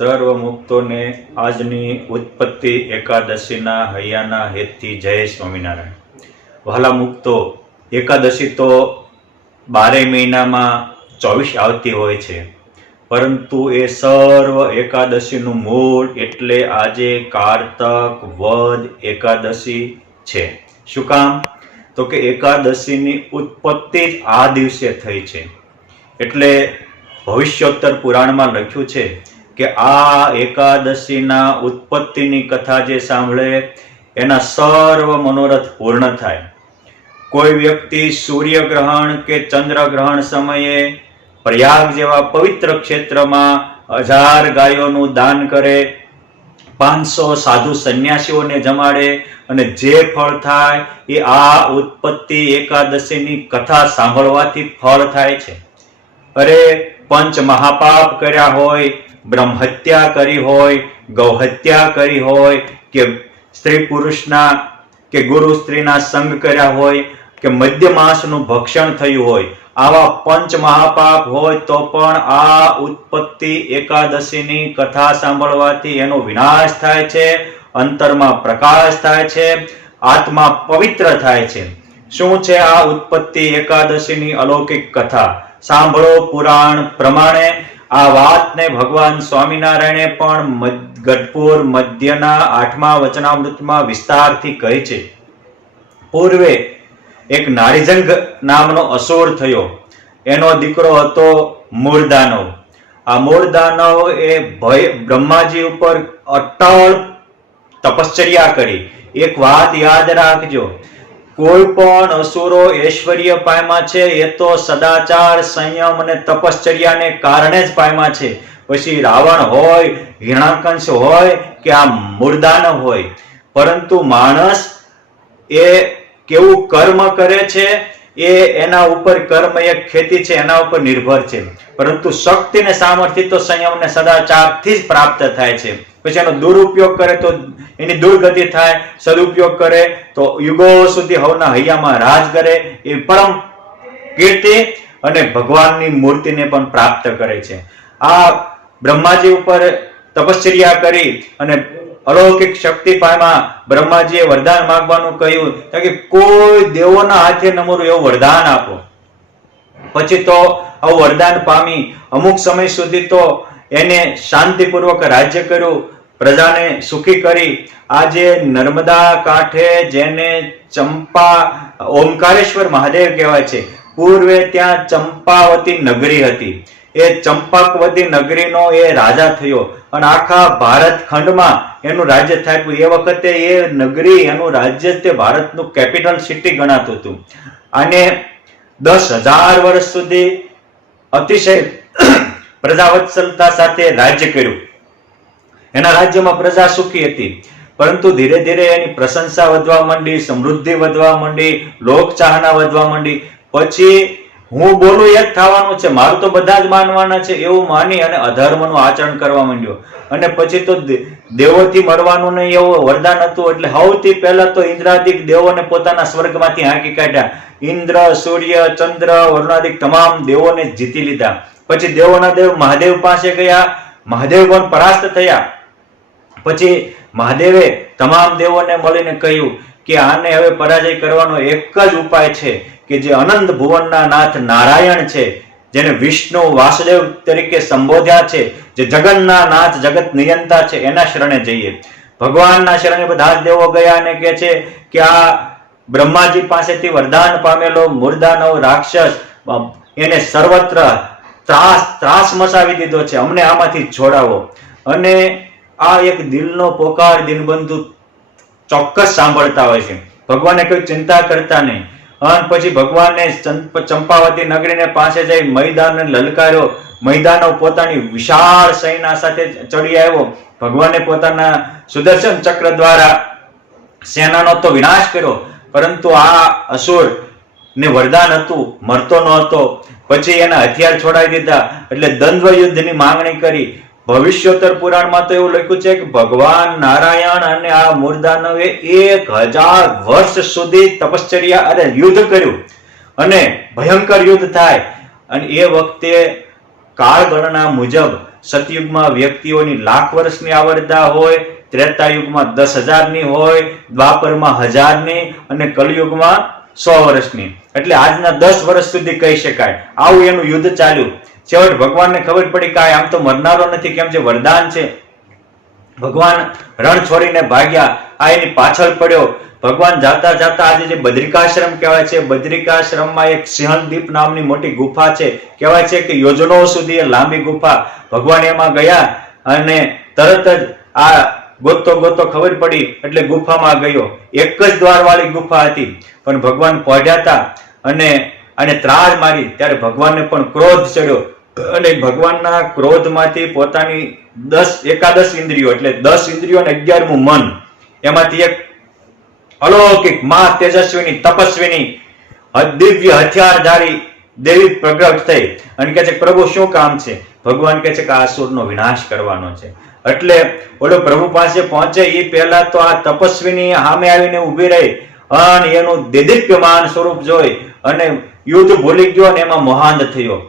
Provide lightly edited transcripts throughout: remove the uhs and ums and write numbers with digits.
સર્વ મુક્તોને આજની ઉત્પત્તિ એકાદશીના હૈયાના હેતથી જય સ્વામિનારાયણ. વહાલા મુક્તો, એકાદશી તો 12 મહિનામાં 24 આવતી હોય છે, પરંતુ એ સર્વ એકાદશીનું મૂળ એટલે આજે કારતક વદ એકાદશી છે. શું કામ? તો કે એકાદશીની ઉત્પત્તિ જ આ દિવસે થઈ છે. એટલે ભવિષ્યોત્તર પુરાણમાં લખ્યું છે કે આ એકાદશીના ઉત્પત્તિની કથા જે સાંભળે એના સર્વ મનોરથ પૂર્ણ થાય. કોઈ વ્યક્તિ સૂર્યગ્રહણ કે ચંદ્રગ્રહણ સમયે પ્રયાગ જેવા પવિત્ર ક્ષેત્રમાં 1000 ગાયોનું દાન કરે, 500 સાધુ સંન્યાસીઓને જમાડે અને જે ફળ થાય એ આ ઉત્પત્તિ એકાદશીની કથા સાંભળવાથી ફળ થાય છે. અરે પંચ મહાપાપ કર્યા હોય, બ્રહ્મ હત્યા કરી હોય, ગૌ હત્યા કરી હોય, કે સ્ત્રી પુરુષના કે ગુરુ સ્ત્રીના સંગ કર્યા હોય, કે મદ્ય માંસનું ભક્ષણ થયું હોય, આવા પંચ મહાપાપ હોય તો પણ આ ઉત્પત્તિ એકાદશીની કથા સાંભળવાથી એનો વિનાશ થાય છે, અંતરમાં પ્રકાશ થાય છે, આત્મા પવિત્ર થાય છે. શું છે આ ઉત્પત્તિ એકાદશીની અલૌકિક કથા? સાંભળો. પુરાણ પ્રમાણે આ વાતને ભગવાન સ્વામિનારાયણે પણ ગઢપુર મધ્યના 8મા વચનામૃતમાં વિસ્તારથી કહી છે. પૂર્વે એક નારીજંગ નામનો અસુર થયો. એનો દીકરો હતો મૂળદાનવ. આ મૂળદાનવ એ બ્રહ્માજી ઉપર અટળ તપશ્ચર્યા કરી. એક વાત યાદ રાખજો, કોઈ પણ અસુરો ઐશ્વર્ય પામ્યા છે એ તો સદાચાર, સંયમ અને તપશ્ચર્યાને કારણે જ પામ્યા છે. પછી રાવણ હોય, હિરણ્યકંશ હોય કે આ મૂળદાનવ હોય, પરંતુ માણસ એ કેવું કર્મ કરે છે એ એના ઉપર કર્મ એક ખેતી છે, એના ઉપર નિર્ભર છે. પરંતુ શક્તિ ને સામર્થ્ય તો સંયમ ને સદાચારથી જ પ્રાપ્ત થાય છે. પછી એનો દુરુપયોગ કરે તો એની દુર્ગતિ થાય, સદુપયોગ કરે તો યુગો સુધી હવના હૈયામાં રાજ કરે. એ પરમ કીર્તિ અને ભગવાનની મૂર્તિને પણ પ્રાપ્ત કરે છે. આ બ્રહ્માજી ઉપર તપશ્ચર્યા કરી અને અલૌકિક શક્તિ પામ્યા. બ્રહ્માજીએ વરદાન માંગવાનું કહ્યું કે કોઈ દેવોના હાથે નમરું એવું વરદાન આપો. પછી તો આવું વરદાન પામી અમુક સમય સુધી તો એને શાંતિપૂર્વક રાજ્ય કર્યું, પ્રજાને સુખી કરી. આજે નર્મદા કાંઠે જેને ચંપા ઓમકારેશ્વર મહાદેવ કહેવાય છે, પૂર્વે ત્યાં ચંપાવતી નગરી હતી. એ ચંપાવતી નગરીનો એ રાજા થયો અને આખા ભારત ખંડમાં એનું રાજ્ય થાય. એ વખતે એ નગરી, એનું રાજ્ય તે ભારતનું કેપિટલ સિટી ગણાતું હતું. અને 10,000 વર્ષ સુધી અતિશય પ્રજાવત્સલતા સાથે રાજ્ય કર્યું. એના રાજ્યમાં પ્રજા સુખી હતી. પરંતુ ધીરે ધીરે એની પ્રશંસા વધવા માંડી, સમૃદ્ધિ વધવા માંડી, લોકચાહના વધવા માંડી. પછી હું બોલું એ જ થવાનું છે, મારું તો બધા જ માનવાના છે એવું માની અને અધર્મનું આચરણ કરવા માંડ્યો. અને પછી તો દેવોથી મળવાનું નહીં એવું વરદાન હતું. એટલે સૌથી પહેલા તો ઇન્દ્રાદિક દેવોને પોતાના સ્વર્ગમાંથી હાંકી કાઢ્યા. ઇન્દ્ર, સૂર્ય, ચંદ્ર, વરુણાદિક તમામ દેવોને જીતી લીધા. પછી દેવોના દેવ મહાદેવ પાસે ગયા. મહાદેવ પણ પરાસ્ત થયા. પછી મહાદેવે તમામ દેવોને મળીને કહ્યું કે આને હવે પરાજય કરવાનો એક જ ઉપાય છે કે જે અનંત ભુવનના નાથ નારાયણ છે, જેને વિષ્ણુ વાસુદેવ તરીકે સંબોધ્યા છે, જે જગન્ના નાથ જગત નિયંતા છે, એના શરણે જઈએ. ભગવાનના શરણે બધા જ દેવો ગયા અને કહે છે કે આ બ્રહ્માજી પાસેથી વરદાન પામેલો મૂળદાનવ રાક્ષસ એને સર્વત્ર ત્રાસ મચાવી દીધો છે, અમને આમાંથી છોડાવો. અને આ એક દિલનો પોકાર દિનબંધુ ચોક્કસ સાંભળતા હોય છે. ભગવાને કોઈ ચિંતા કરતા નહીં. અને પછી ભગવાને ચંપાવતી નગરીને પાસે જઈ મૈદાનને લલકાર્યો. મૈદાનો પોતાની વિશાળ સૈના સાથે ચડી આવ્યો. ભગવાને પોતાના સુદર્શન ચક્ર દ્વારા સેનાનો તો વિનાશ કર્યો, પરંતુ આ અસુર ને વરદાન હતું, મરતો ન હતો. પછી એના હથિયાર છોડાવી દીધા. એટલે દ્વંદ્વ યુદ્ધની માંગણી કરી. ભવિષ્યોત્તર પુરાણમાં તો એવું લખ્યું છે કે ભગવાન નારાયણ અને આ મૂળદાનવે 1000 વર્ષ સુધી તપશ્ચર્યા અને યુદ્ધ કર્યું અને ભયંકર યુદ્ધ થાય. અને એ વખતે કાળ ગણના મુજબ સતયુગમાં વ્યક્તિઓની લાખ વર્ષની આવરદા હોય, ત્રેતાયુગમાં 10,000ની હોય, દ્વાપરમાં 1000ની અને કલયુગમાં 100 વર્ષની. એટલે આજના 10 વર્ષ સુધી કહી શકાય આવું એનું યુદ્ધ ચાલ્યું. છેવટ ભગવાનને ખબર પડી કે આમ તો મરનારો નથી, કેમ છે વરદાન છે. ભગવાન રણ છોડીને ભાગ્યા, આ એની પાછળ પડ્યો. ભગવાન જાતા જાતા આજે જે બદ્રિકાશ્રમ કહેવાય છે, બદ્રિકાશ્રમમાં એક સિંહલદીપ નામની મોટી ગુફા છે. કહેવાય છે કે યોજનો સુધી લાંબી ગુફા. ભગવાન એમાં ગયા અને તરત જ આ ગોતતો ગોતતો ખબર પડી એટલે ગુફામાં ગયો. એક જ દ્વારવાળી ગુફા હતી, પણ ભગવાન પહોંચ્યા હતા અને ત્રાસ મારી ત્યારે ભગવાનને પણ ક્રોધ ચડ્યો અને ભગવાનના ક્રોધમાંથી પોતાની 11 ઇન્દ્રિયો એટલે 10 ઇન્દ્રિયો અને 11મું મન, એમાંથી એક અલૌકિક માં તેજસ્વીની તપસ્વીની દિવ્ય હથિયારધારી દેવી પ્રગટ થઈ અને કહે છે પ્રભુ શું કામ છે? ભગવાન કહે છે કે આ અસુરનો વિનાશ કરવાનો છે. એટલે ઓલો પ્રભુ પાસે પહોંચે એ પહેલા તો આ તપસ્વીની સામે આવીને ઉભી રહી અને એનું દેદીપ્યમાન સ્વરૂપ જોઈ અને યુદ્ધ ભૂલી ગયો અને એમાં મોહાંધ થયો.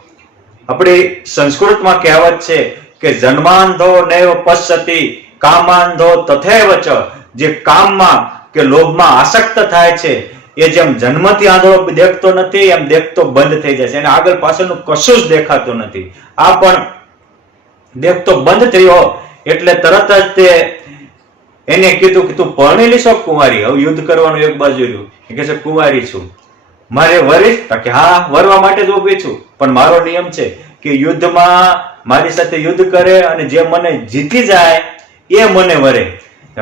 આપણી સંસ્કૃતમાં કહેવત છે કે જન્માંધો નૈવ પશ્યતિ કામાંધો તથૈવ ચ. જે કામમાં કે લોભમાં આસક્ત થાય છે એ જેમ જન્મથી આંધળો દેખતો નથી એમ દેખતો બંધ થઈ જાય છે, એને આગળ પાછળનું કશું જ દેખાતું નથી. આ પણ દેખતો બંધ થયો એટલે તરત જ તે એને કીધું કે તું પરણેલી છો કુંવારી? હવે યુદ્ધ કરવાનું એક બાજુ રહ્યું. એ કહે છે કુંવારી છું, મારે વરીશ? કે હા, વરવા માટે જ ઉભી છું, પણ મારો નિયમ છે કે યુદ્ધમાં મારી સાથે યુદ્ધ કરે અને જે મને જીતી જાય એ મને વરે.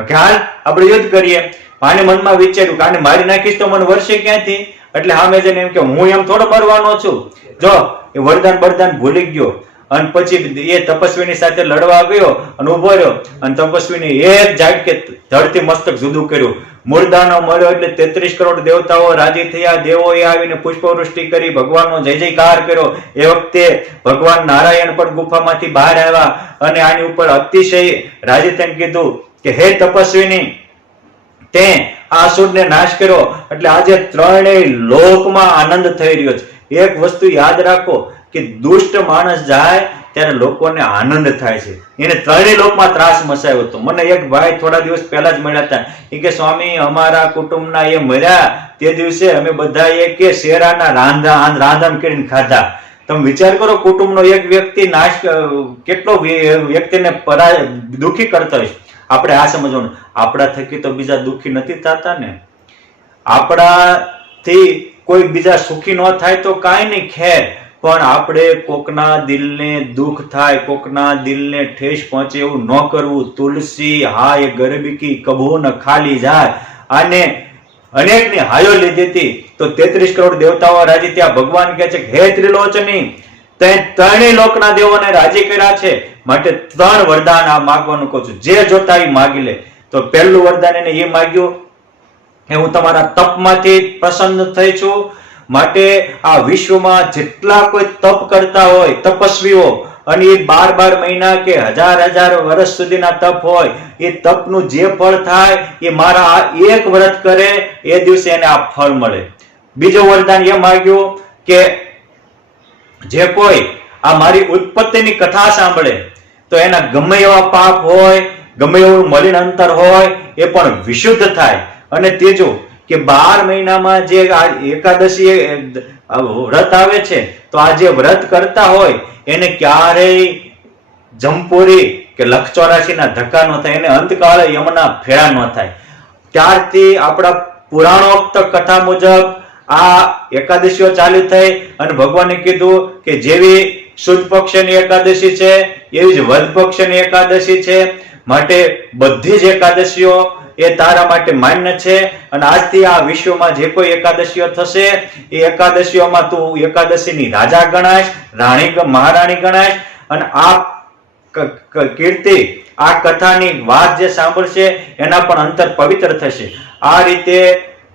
કે હાલ આપણે યુદ્ધ કરીએ. આને મનમાં વિચાર્યું કે આને મારી નાખીશ તો મને વર્ષે ક્યાંથી? એટલે સામે જઈને એમ કે હું એમ થોડો મરવાનો છું. જો એ વરદાન ભૂલી ગયો અને પછી એ તપસ્વીની સાથે લડવા ગયો અને ઉભો રહ્યો અને તપસ્વીને એક ઝાટકે ધરતી મસ્તક જુદું કર્યું. મૂળદાનો મળ્યો એટલે 33 કરોડ દેવતાઓ રાજી થયા. દેવોએ આવીને પુષ્પવૃષ્ટિ કરી, ભગવાનનો જય જયકાર કર્યો. એ વખતે ભગવાન નારાયણ પણ ગુફામાંથી બહાર આવ્યા અને આની ઉપર અતિશય રાજી થઈને કીધું કે હે તપસ્વીની, તે આ અસુરને નાશ કર્યો. એટલે આજે ત્રણેય લોકમાં આનંદ થઈ રહ્યો છે. એક વસ્તુ યાદ રાખો કે દુષ્ટ માણસ જાય ત્યારે લોકોને આનંદ થાય છે. એને ત્રણેય લોકમાં ત્રાસ મચાયો હતો. મને એક ભાઈ થોડા દિવસ પહેલા જ મળ્યા હતા. એ કે સ્વામી અમારા કુટુંબના એ મર્યા તે દિવસે અમે બધા કે શેરાના રાંધણ કરીને ખાધા. તમે વિચાર કરો, કુટુંબનો એક વ્યક્તિ નાશ કેટલો વ્યક્તિને દુઃખી કરતો હોય. આપણે આ સમજવાનું, આપણા થકી તો બીજા દુઃખી નથી થતા ને. આપણાથી કોઈ બીજા સુખી ન થાય તો કાંઈ નહીં, ખેર, પણ આપણે કોકના દિલને દુઃખ થાય, કોકના દિલને ઠેસ પહોંચે એવું ન કરવું. તુલસી હાય ગરબી કભો ન ખાલી જાય. આને અનેકની હાયો લીધી હતી તો 33 કરોડ દેવતાઓ રાજી. ત્યાં ભગવાન કહે છે કે હે ત્રિલોચની, તે ત્રણેય લોકના દેવોને રાજી કર્યા છે, માટે 3 વરદાન આ માગવાનું કહું છું. જે જોતા એ માગી લે. તો પહેલું વરદાન એને એ માગ્યું કે હું તમારા તપમાંથી પ્રસન્ન થઈ છું, માટે આ વિશ્વમાં જેટલા કોઈ તપ કરતા હોય તપસ્વીઓ અને એ 12 મહિના કે 1000 વર્ષ સુધીના તપ હોય, એ તપનું જે ફળ થાય એ મારા આ એક વ્રત કરે એ દિવસે એને આ ફળ મળે. બીજો વરદાન એ માગ્યું કે જે કોઈ આ મારી ઉત્પત્તિની કથા સાંભળે તો એના ગમે એવા પાપ હોય, ગમે એવું મલિન અંતર હોય એ પણ વિશુદ્ધ થાય. અને ત્રીજું કે 12 મહિનામાં જે એકાદશી વ્રત આવે છે તો આ જે વ્રત કરતા હોય એને ક્યારેય જમપુરી કે લખ 84 ના ધક્કા ન થાય, એને અંતકાળે યમના ફેરા ન થાય. ત્યારથી આપણા પુરાણોક્ત કથા મુજબ આ એકાદશીઓ ચાલુ થઈ અને ભગવાને કીધું કે જેવી શુદ્ધ પક્ષની એકાદશી છે એવી જ વદ પક્ષની એકાદશી છે, માટે બધી જ એકાદશીઓ એ તારા માટે માન્ય છે. અને આજથી આ વિશ્વમાં જે કોઈ એકાદશીઓ થશે એ એકાદશીઓમાં તું એકાદશીની રાજા ગણાશ, મહારાણી ગણાશ. અને આ કીર્તિ, આ કથાની વાત જે સાંભળશે એના પણ અંતર પવિત્ર થશે. આ રીતે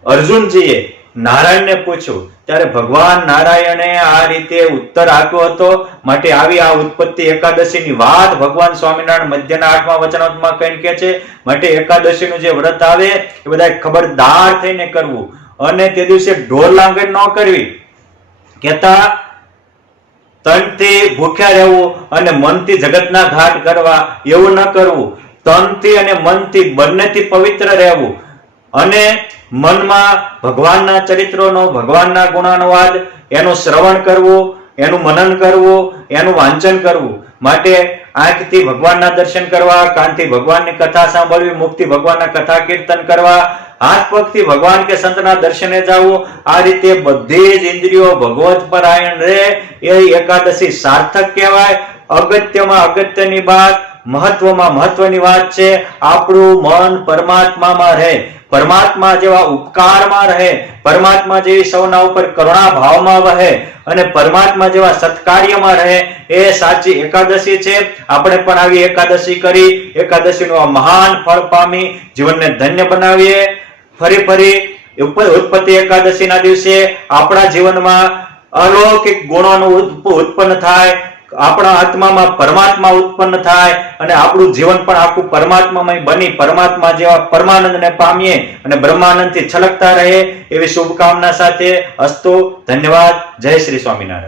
અર્જુનજીએ નારાયણને પૂછ્યું ત્યારે ભગવાન નારાયણે આ રીતે ઉત્તર આપ્યો હતો. માટે આવી આ ઉત્પત્તિ એકાદશીની વાત ભગવાન સ્વામિનારાયણ મધ્યના 8મા વચનામૃતમાં કહીને કહે છે. માટે એકાદશીનું જે વ્રત આવે એ બધા ખબરદાર થઈને કરવું અને તે દિવસે ઢોર લાંગણ ન કરવી. કહેતા તનથી ભૂખ્યા રહેવું અને મનથી જગતના ઘાટ કરવા એવું ન કરવું. તનથી અને મનથી બંનેથી પવિત્ર રહેવું અને મનમાં ભગવાનના ચરિત્રોનો, ભગવાનના ગુણાનુવાદ એનું શ્રવણ કરવું, એનું મનન કરવું, એનું વાંચન કરવું. માટે આંખથી ભગવાનના દર્શન કરવા, કાનથી ભગવાનની કથા સાંભળવી, મુખથી ભગવાનના કથા કીર્તન કરવા, હાથ પગથી ભગવાન કે સંતના દર્શને જવું. આ રીતે બધી જ ઇન્દ્રિયો ભગવત પરાયણ રહે એ એકાદશી સાર્થક કહેવાય. અગત્યમાં અગત્યની વાત, મહત્વમાં મહત્વની વાત છે, આપણું મન પરમાત્મામાં રહે, પરમાત્મા જેવા ઉપકારમાં રહે, પરમાત્મા જેવી સૌના ઉપર કરુણા ભાવમાં વહે અને પરમાત્મા જેવા સત્કાર્યમાં રહે એ સાચી એકાદશી છે. આપણે પણ આવી એકાદશી કરી એકાદશીનું આ મહાન ફળ પામી જીવનને ધન્ય બનાવીએ. ફરી ઉત્પત્તિ એકાદશીના દિવસે આપણા જીવનમાં અલૌકિક ગુણોનું ઉત્પન્ન થાય, આપણા આત્મામાં પરમાત્મા ઉત્પન્ન થાય અને આપણું જીવન પણ આખું પરમાત્મામય બની પરમાત્મા જેવા પરમાનંદને પામીએ અને બ્રહ્માનંદથી છલકતા રહે એવી શુભકામના સાથે અસ્તુ. ધન્યવાદ. જય શ્રી સ્વામિનારાયણ.